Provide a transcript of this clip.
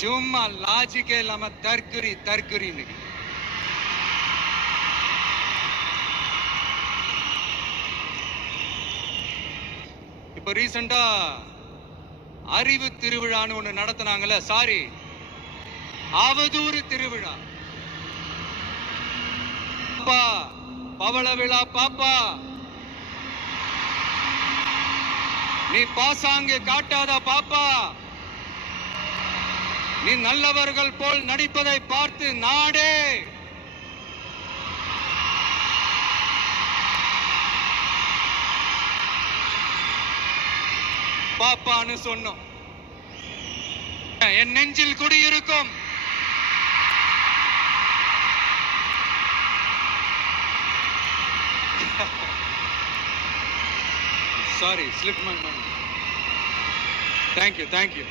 சும்மா லாஜிக்கே இல்லாம தற்குறின்னு. இப்ப ரீசெண்டா அறிவு திருவிழான்னு ஒண்ணு நடத்தினாங்கல்ல, சாரி அவதூறு திருவிழா. பவள விழா பாப்பா, நீ பாசாங்கு காட்டாத பாப்பா. நீ நல்லவர்கள் போல் நடிப்பதை பார்த்து நாடே பாப்பான்னு சொன்னோம். என் நெஞ்சில் குடியிருக்கும் சாரி ஸ்லிப். தேங்க்யூ.